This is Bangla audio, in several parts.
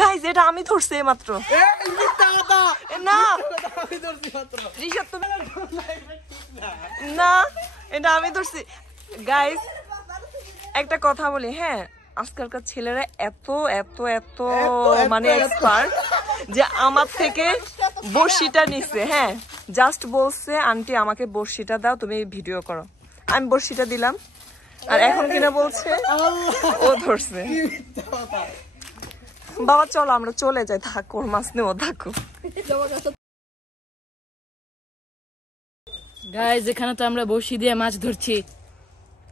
গাইস এটা আমি ধরছি মাত্র। না রিশাদ তুমি না, এটা আমি ধরছি। গাইস একটা কথা বলি, হ্যাঁ আজকালকার ছেলেরা এত এত এত মানে এক্সপার্ট যে আমার থেকে বড়শিটা নিছে। হ্যাঁ জাস্ট বলছে আন্টি আমাকে বড়শিটা দাও, তুমি ভিডিও করো। আমি বড়শিটা দিলাম আর এখন কিনা বলছে ও ধরছে। বাবা চলো আমরা চলে যাই, থাকো ওর মাছ নেও, থাকো। গাইস এখানে তো আমরা বড়শি দিয়ে মাছ ধরছি।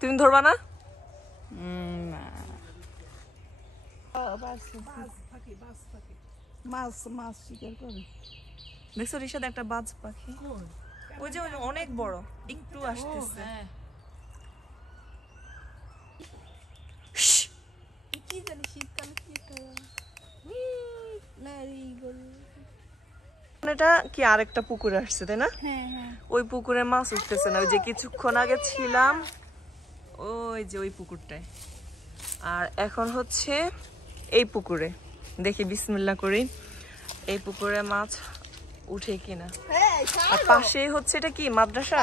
তুমি ধরবা না? দেখছো রিশাদ একটা বাজ পাখি, ওই যে অনেক বড়, একটু আসতেছে। এটা কি আরেকটা পুকুরে আসছে তাই না? ওই পুকুরে মাছ উঠতেছে না, ওই যে কিছুক্ষণ আগে ছিলাম ওই যে ওই পুকুরটায়, আর এখন হচ্ছে এই পুকুরে। দেখি বিসমিল্লাহ করি এই পুকুরে মাছ উঠে কিনা। আর পাশে হচ্ছে এটা কি মাদ্রাসা,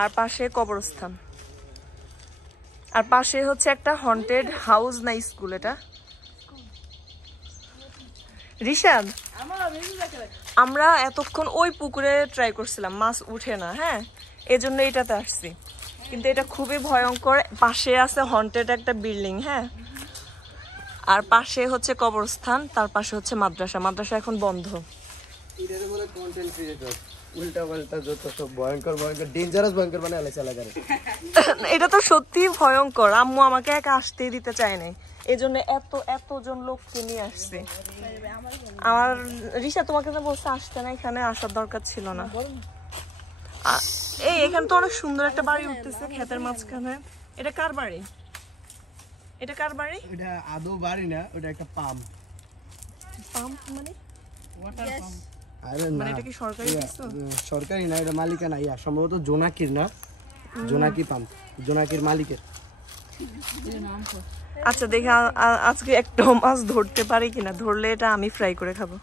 আর পাশে কবরস্থান, আর পাশে হচ্ছে একটা হন্টেড হাউস না স্কুল। এটা রিশাদ আমরা এতক্ষণ ওই পুকুরে ট্রাই করছিলাম, মাছ উঠে না। হ্যাঁ এজন্য এটাতে আসছি, কিন্তু এটা খুবই ভয়ঙ্কর। পাশে আছে হন্টেড একটা বিল্ডিং, হ্যাঁ আর পাশে হচ্ছে কবরস্থান, তার পাশে হচ্ছে মাদ্রাসা। মাদ্রাসা এখন বন্ধ। এটা তো সত্যি ভয়ঙ্কর। আম্মু আমাকে একা আসতেই দিতে চায় নাই, এই জন্য এতজন লোককে নিয়ে আসছে। আমার রিশা তোমাকে তো বলছে আসতে না, এখানে আসার দরকার ছিল না। এই এখানে তো অনেক সুন্দর একটা বাড়ি উঠতেছে ক্ষেতের মাঝখানে। এটা কার বাড়ি? এটা কার বাড়ি? এটা আদৌ বাড়ি না, ওটা একটা পাম্প। পাম্প মানে ওয়াটার পাম্প। মানে এটা কি সরকারি কিছু? সরকারি না, এটা মালিকানা ইয়া সম্ভবত জোনাকির না, জোনাকি পাম্প, জোনাকির মালিকের। আচ্ছা দেখি আজকে একটা মাছ ধরতে পারি কিনা, ধরলে এটা আমি ফ্রাই করে খাবো।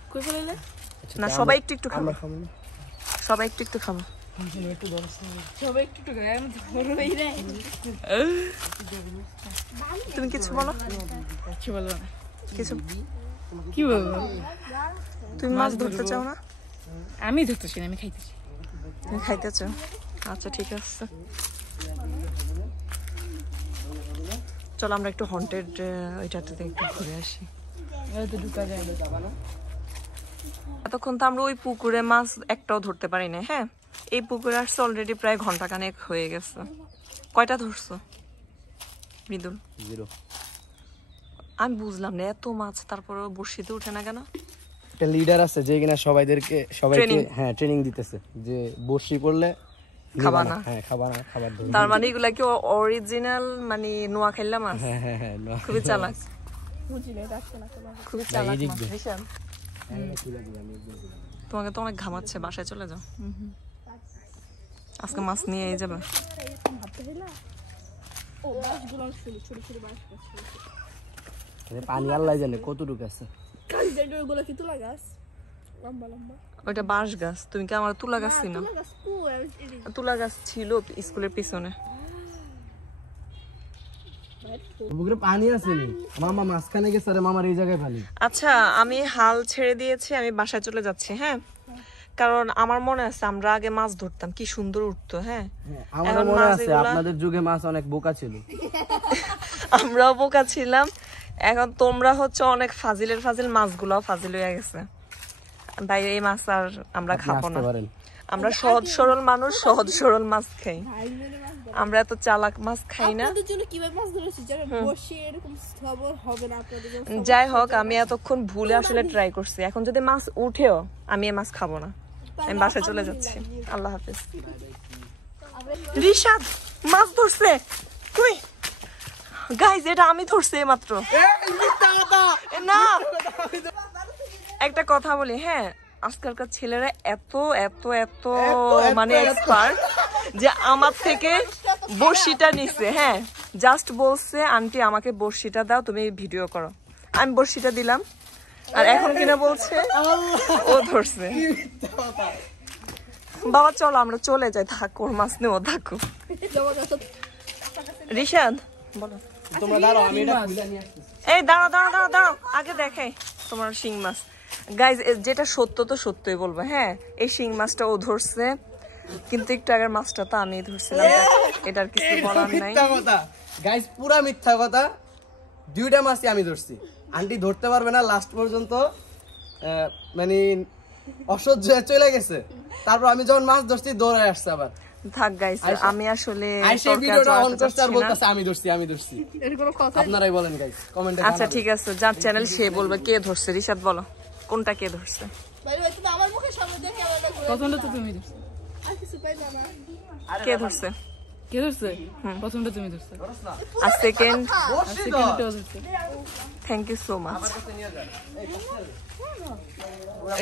না সবাই একটু একটু খাবো, সবাই একটু একটু খাবো। তুমি কিছু বলো? কিছু কি বলবো? তুমি মাছ ধরতে চাও না? আমি ধরতেছি না, আমি খাইতেছি। তুমি খাইতে চাও? আচ্ছা ঠিক আছে, চলো আমরা একটু হন্টেড ওইটাতে একটু ঘুরে আসি। এতক্ষণ তো আমরা ওই পুকুরে মাছ একটাও ধরতে পারি না। হ্যাঁ এই পুকুরে আসছে অলরেডি প্রায় ঘন্টাখানেক হয়ে গেছে। কয়টা ধরছো মৃদুল? 0। আমি বুঝলাম না, এত মাছ তারপরে বড়শিতে উঠে না কেন? একটা লিডার আছে যে কিনা সবাইকে হ্যাঁ ট্রেনিং দিতেছে যে বড়শি পড়লে খাবা না। হ্যাঁ খাবা না, খাবার ধরবে। তার মানে এগুলা কি অরিজিনাল মানে নোয়া খাইলা মাছ? হ্যাঁ হ্যাঁ হ্যাঁ খুবই চালাক, খুবই চালাক মাছ। রিশাদ তোমাকে তো অনেক ঘামাচ্ছে, বাসায় চলে যাও। আজকে মাছ নিয়ে যাবে। পানি আল্লাহ জানে কতটুকু আছে। ওইটা বাঁশ গাছ। তুমি কি আমার তুলা গাছ চিনো? তুলা গাছ ছিল স্কুলের পিছনে। পুকুরে পানি আছে নি? মামা মাঝখানে গেছে, আরে মামার এই জায়গায় পানি। আচ্ছা আমি হাল ছেড়ে দিয়েছি, আমি বাসায় চলে যাচ্ছি। হ্যাঁ কারণ আমার মনে আছে আমরা আগে মাছ ধরতাম, কি সুন্দর উঠতো। হ্যাঁ আমার মনে আছে আপনাদের যুগে মাছ অনেক বোকা ছিল। আমরাও বোকা ছিলাম, এখন তোমরা হচ্ছে অনেক ফাজিলের ফাজিল, মাছগুলাও ফাজিল হয়ে গেছে। ভাই এই মাছ আর আমরা খাবো না। আমরা সহজ সরল মানুষ, সহজ সরল মাছ খাই, আমরা এত চালাক মাছ খাই না। যাই হোক আমি এতক্ষণ ভুলে আসলে ট্রাই করছি, এখন যদি মাছ উঠেও আমি এই মাছ খাবো না, আমি বাসায় চলে যাচ্ছি। আল্লাহ হাফেজ। রিশাদ মাছ ধরছে। কই গাইস এটা আমি ধরছি মাত্র। না একটা কথা বলি, হ্যাঁ আজকালকার ছেলেরা এত এত এত মানে এক্সপার্ট যে আমার থেকে বড়শিটা নিছে। হ্যাঁ জাস্ট বলছে আন্টি আমাকে বড়শিটা দাও, তুমি ভিডিও করো। আমি বড়শিটা দিলাম আর এখন কিনা বলছে ও ধরছে। বাবা চলো আমরা চলে যাই, থাকো ওর মাছ নেও, থাকো। রিশাদ বলো। তোমরা দাঁড়াও, আমি এটা খুলে নিয়ে আসতেছি। এই দাঁড়াও দাঁড়াও দাঁড়াও দাঁড়াও, আগে দেখাই তোমার শিং মাছ। গাইজ যেটা সত্য তো সত্যই বলবো, হ্যাঁ এই শিং মাছটা ও ধরছে, কিন্তু একটু আগের মাছটা তো আমি ধরছিলাম, এটার কিছু বলার নাই। মিথ্যা কথা গাইস, পুরা মিথ্যা কথা। দুইটা মাছই আমি ধরছি, আন্টি ধরতে পারবে না লাস্ট পর্যন্ত, মানে অসহ্য হয়ে চলে গেছে। তারপর আমি যখন মাছ ধরছি দৌড়ে আসছে আবার। থাক গাইস, আমি আসলে আইসে ভিডিওটা অন করতে আর বলতাছে আমি ধরছি আমি ধরছি। আপনারাই বলেন গাইস কমেন্টে। আচ্ছা ঠিক আছে, যার চ্যানেল সে বলবে কে ধরছে। রিশাদ বলো কোনটা কে ধরছে। প্রথমটা তো তুমি ধরছো। কে ধরছে? কে ধরছে? প্রথমটা তুমি ধরছো। আর সেকেন্ড? সেকেন্ডটাও ধরছে। Thank you so much.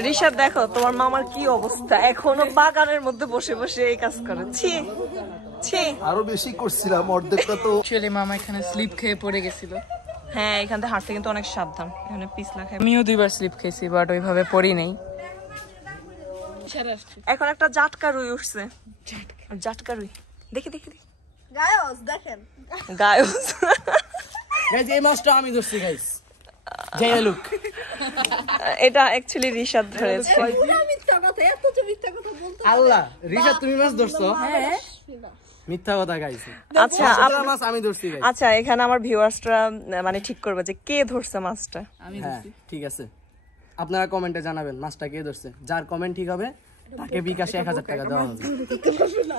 Rishad দেখো তোমার মামার কি অবস্থা, এখনো বাগানের মধ্যে বসে বসে এই কাজ করে। ছি ছি, আরো বেশি করছিলাম, অর্ধেকটা তো। অ্যাকচুয়ালি মামা এখানে স্লিপ খেয়ে পড়ে গেছিল। হ্যাঁ এখান থেকে হাঁটতে কিন্তু অনেক সাবধান, এখানে পিছলা খাই। আমিও 2বার স্লিপ খেয়েছি, বাট ওইভাবে পড়ি নাই। এখন একটা জাটকা রুই উঠছে, জাটকা রুই দেখি দেখি দেখি। গায়স দেখেন, গায়স গাইস এই মাছটা আমি ধরছি গাইস, যাই লুক। এটা অ্যাকচুয়ালি রিশাদ ধরেছে। পুরো মিথ্যা কথা, এত যে মিথ্যা কথা বলতে। আল্লাহ, রিশাদ তুমি মাছ ধরছো? হ্যাঁ মিথ্যা কথা গাইস। আচ্ছা আপনারা মাছ আমি ধরছি গাইস। আচ্ছা এখানে আমার ভিউয়ার্সরা মানে ঠিক করবে যে কে ধরছে মাছটা। আমি হ্যাঁ ধরছি। ঠিক আছে, আপনারা কমেন্টে জানাবেন মাছটা কে ধরছে। যার কমেন্ট ঠিক হবে তাকে বিকাশে 1000 টাকা দেওয়া হবে।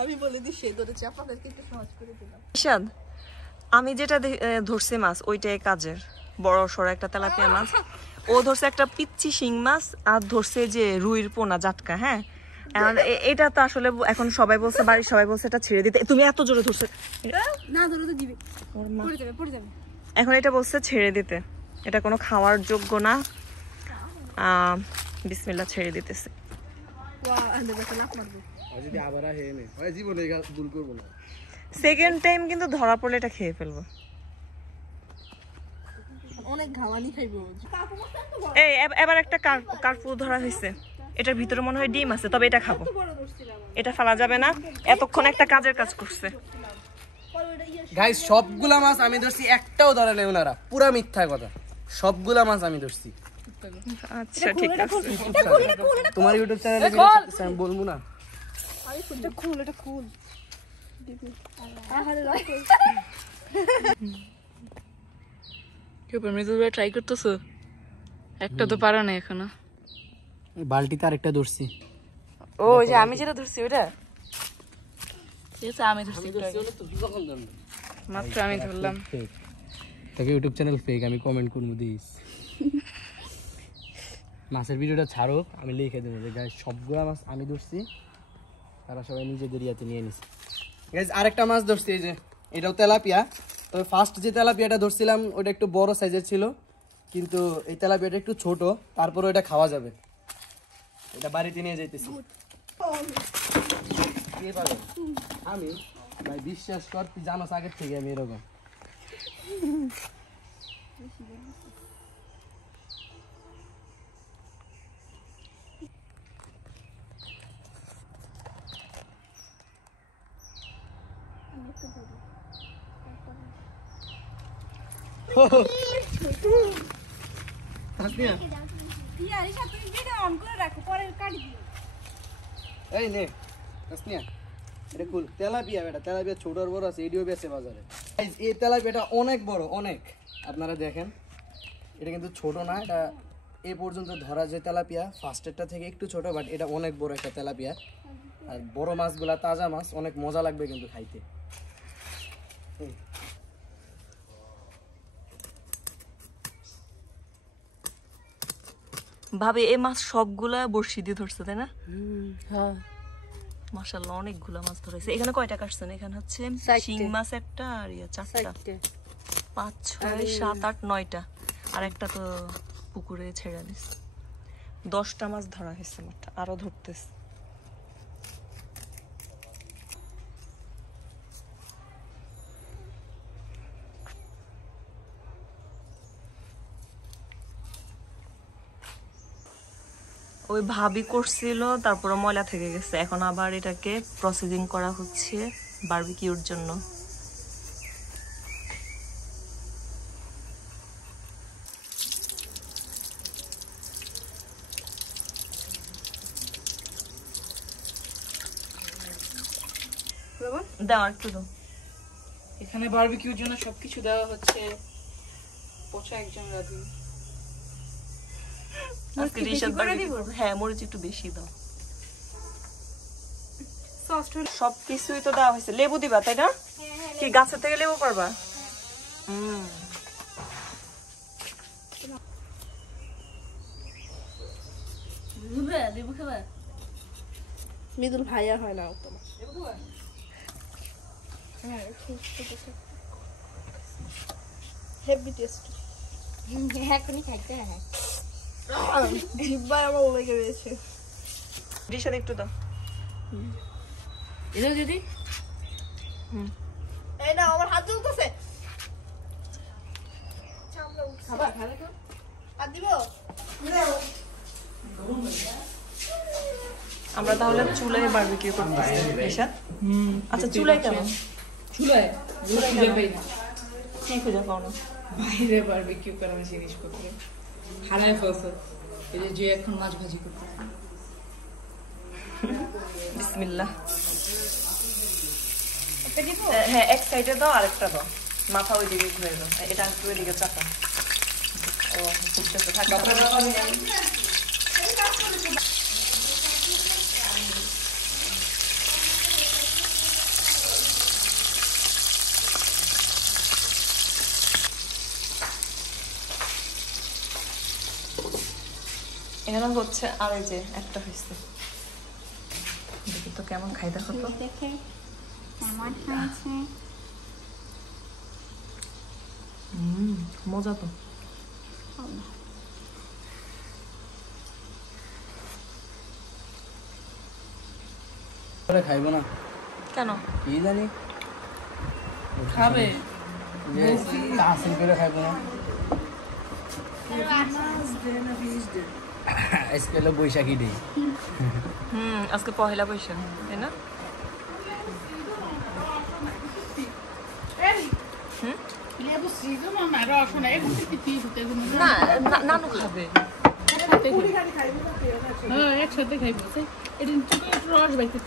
আমি বলে দিই সে ধরেছে, আপনাদেরকে একটু সহজ করে দিলাম। রিশাদ আমি যেটা ধরছি মাছ ওইটাই কাজের, বড় সড়ো একটা তেলাপিয়া মাছ। ও ধরছে একটা পিচ্চি শিং মাছ আর ধরছে যে রুইর পোনা জাটকা। হ্যাঁ এটা তো আসলে এখন সবাই বলছে, বাড়ির সবাই বলছে এটা ছেড়ে দিতে। তুমি এত জোরে ধরছে, না ধরে তো দিবে, পড়ে যাবে পড়ে যাবে। এখন এটা বলছে ছেড়ে দিতে, এটা কোনো খাওয়ার যোগ্য না। বিসমিল্লাহ ছেড়ে দিতেছে। ওয়া আন্দাজ করে লাফ মারবো। আর যদি আবার হে নে ভাই জীবনে এই ভুল করব না। সেকেন্ড টাইম কিন্তু ধরা পড়লে এটা খেয়ে ফেলবো। অনেক ঘামানি খাইবো। এই এবার একটা কার্পু ধরা হয়েছে, এটার ভিতরে মনে হয় ডিম আছে, তবে এটা খাবো, এটা ফেলা যাবে না। এতক্ষণ একটা কাজের কাজ করছে। গাইস সবগুলা মাছ আমি ধরছি, একটাও ধরে নাই ওনারা, পুরা মিথ্যা কথা। সবগুলা মাছ আমি ধরছি। আচ্ছা ঠিক আছে। তোমার ইউটিউব চ্যানেলে আমি বলবো না। আরে এটা খুল, এটা খুল দিবি। আরে কি ব্যাপার, মৃদুলভাই ট্রাই করতেছো? একটা তো পারো না এখনো। বালতিতে আরেকটা ধরছি। ও যে আমি যেটা ধরছি ওটা ঠিক আছে, আমি ধরছি একটু আগে। মাত্র আমি ধরলাম। তোকে ইউটিউব চ্যানেল ফেক, আমি কমেন্ট করবো দিস। মাছের ভিডিওটা ছাড়ো, আমি লিখে দেবো যে গাইস সবগুলা মাছ আমি ধরছি, তারা সবাই নিজেদের ইয়াতে নিয়ে নিছে। গাইস আরেকটা মাছ ধরছি, এই যে এটাও তেলাপিয়া। তবে ফার্স্ট যে তেলাপিয়াটা ধরছিলাম ওটা একটু বড় সাইজের ছিল, কিন্তু এই তেলাপিয়াটা একটু ছোট, তারপরে ওটা খাওয়া যাবে। এটা বাড়িতে নিয়ে যাইতেছি। কে পাবে? আমি ভাই, বিশ্বাস কর, তুই জানোস আগের থেকে আমি এরকম। এই নে তাসনিয়া, এটা কুল তেলাপিয়া। বেটা তেলাপিয়া ছোট আর বড় আছে, এডিও বেছে বাজারে। গাইস এই তেলাপিয়াটা অনেক বড়, অনেক। আপনারা দেখেন এটা কিন্তু ছোট না, এটা এই পর্যন্ত ধরা যে তেলাপিয়া ফার্স্টেরটা থেকে একটু ছোট, বাট এটা অনেক বড় একটা তেলাপিয়া। আর বড় মাছগুলা তাজা মাছ, অনেক মজা লাগবে কিন্তু খাইতে। ভাবে এই মাছ সবগুলা বড়শি দিয়ে ধরছে তাই না? হ্যাঁ মাশাআল্লাহ অনেকগুলা মাছ ধরেছে। এখানে কয়টা কাটছেন? এখানে হচ্ছে শিং মাছ একটা আর চারটা, 5 6 7 8 9টা, আর একটা তো পুকুরে ছেড়ে দিছে। 10টা মাছ ধরা হয়েছে মোট, আরো ধরতেছে। ওই ভাবি করছিল, তারপরে ময়লা থেকে গেছে, এখন আবার এটাকে প্রসেসিং করা হচ্ছে বারবিকিউর জন্য। দাও আর একটু দাও। এখানে বারবিকিউর জন্য সবকিছু দেওয়া হচ্ছে। পচা একজন রাধুনি। আজকে রিশাদ বারবিকিউ করবে। হ্যাঁ, মরিচ একটু বেশি দাও। সবকিছুই তো দেওয়া হয়েছে। লেবু দিবা তাই না? কি গাছের থেকে লেবু পারবা? মৃদুল ভাইয়া হয় না তোমার। Heavy tasty. এখনই খাইতে হয়। জিহ্বায় আমার লেগে রয়েছে। রিশাদ একটু দাও। এলো দিদি। এই না, আমার হাত জ্বলতেছে। খাবার খাবে তো? হাত দিব? আমরা তাহলে চুলায় বারবিকিউ করতেছি রিশাদ। আচ্ছা, চুলায় কেন? চুলায় খুঁজে পাই না। কি খুঁজে পাও না? বাইরে বারবিকিউ করার জিনিসপত্র হারায় ফেলছে। এই যে এখন মাছ ভাজি করতে। বিসমিল্লাহ। হ্যাঁ, এক সাইডে দাও, আরেকটা দাও। মাথা ওই দিকে ঘুরে দাও। এটা একটু ওইদিকে চাপা। ও ফুটতেছে, থাক। এখানে হচ্ছে, আর এই যে একটা হয়েছে। দেখি তো কেমন খাই, দেখো তো। মজা তো। খাইবো না কেন? কি জানি, খাবে। যে হাসিল করে খাইবো না। আজকে হলো বৈশাখী ডে। আজকে পহেলা বৈশাখ, তাই না? না, নানু খাবে। একসাথে খাইবো। এটা রস বাইতে